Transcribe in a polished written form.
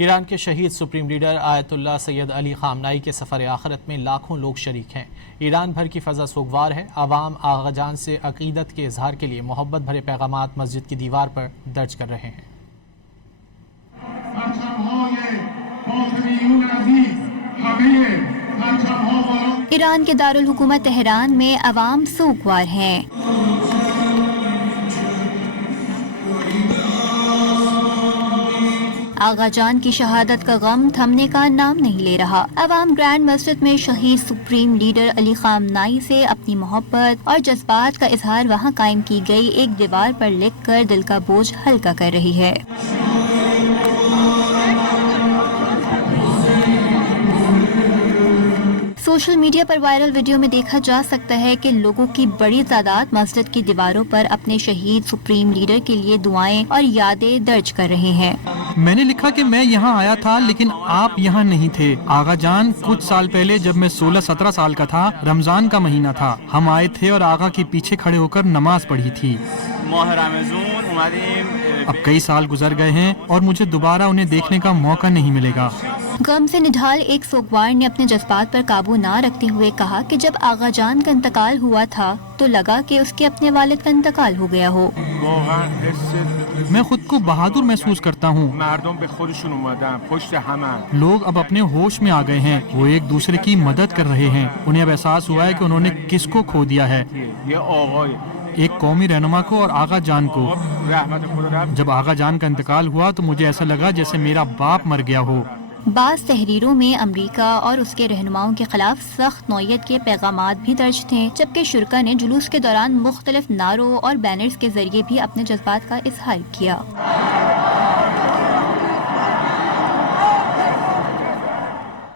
ایران کے شہید supreme leader آیت اللہ سید علی خامنائی کے سفر آخرت میں لاکھوں لوگ شریک ہیں۔ ایران بھر کی فضا سوگوار ہے۔ عوام آغا جان سے عقیدت کے اظہار کے لیے محبت بھرے پیغامات مسجد کی دیوار پر درج کر رہے ہیں۔ ایران کے دارالحکومت تہران میں عوام سوگوار ہیں۔ آغا جان کی شہادت کا غم تھمنے کا نام نہیں لے رہا۔ عوام گرینڈ مسجد میں شہید سپریم لیڈر علی خامنائی سے اپنی محبت اور جذبات کا اظہار وہاں قائم کی گئی ایک دیوار پر لکھ کر دل کا بوجھ ہلکا کر رہی ہے۔ سوشل میڈیا پر وائرل ویڈیو میں دیکھا جا سکتا ہے کہ لوگوں کی بڑی تعداد مسجد کی دیواروں پر اپنے شہید سپریم لیڈر کے لیے دعائیں اور یادیں درج کر رہے ہیں۔ میں نے لکھا کہ میں یہاں آیا تھا لیکن آپ یہاں نہیں تھے۔ آغا جان کچھ سال پہلے جب میں 16-17 سال کا تھا، رمضان کا مہینہ تھا، ہم آئے تھے اور آغا کے پیچھے کھڑے ہو کر نماز پڑھی تھی۔ اب کئی سال گزر گئے ہیں اور مجھے دوبارہ انہیں دیکھنے کا موقع نہیں ملے گا۔ غم سے نڈھال ایک سوگوار نے اپنے جذبات پر قابو نہ رکھتے ہوئے کہا کہ جب آغا جان کا انتقال ہوا تھا تو لگا کہ اس کے اپنے والد کا انتقال ہو گیا ہو۔ میں خود کو بہادر محسوس کرتا ہوں۔ لوگ اب اپنے ہوش میں آ گئے ہیں، وہ ایک دوسرے کی مدد کر رہے ہیں۔ انہیں اب احساس ہوا ہے کہ انہوں نے کس کو کھو دیا ہے، ایک قومی رہنما کو اور آغا جان کو۔ جب آغا جان کا انتقال ہوا تو مجھے ایسا لگا جیسے میرا باپ مر گیا ہو۔ بعض تحریروں میں امریکہ اور اس کے رہنماؤں کے خلاف سخت نوعیت کے پیغامات بھی درج تھے، جبکہ شرکاء نے جلوس کے دوران مختلف نعروں اور بینرز کے ذریعے بھی اپنے جذبات کا اظہار کیا۔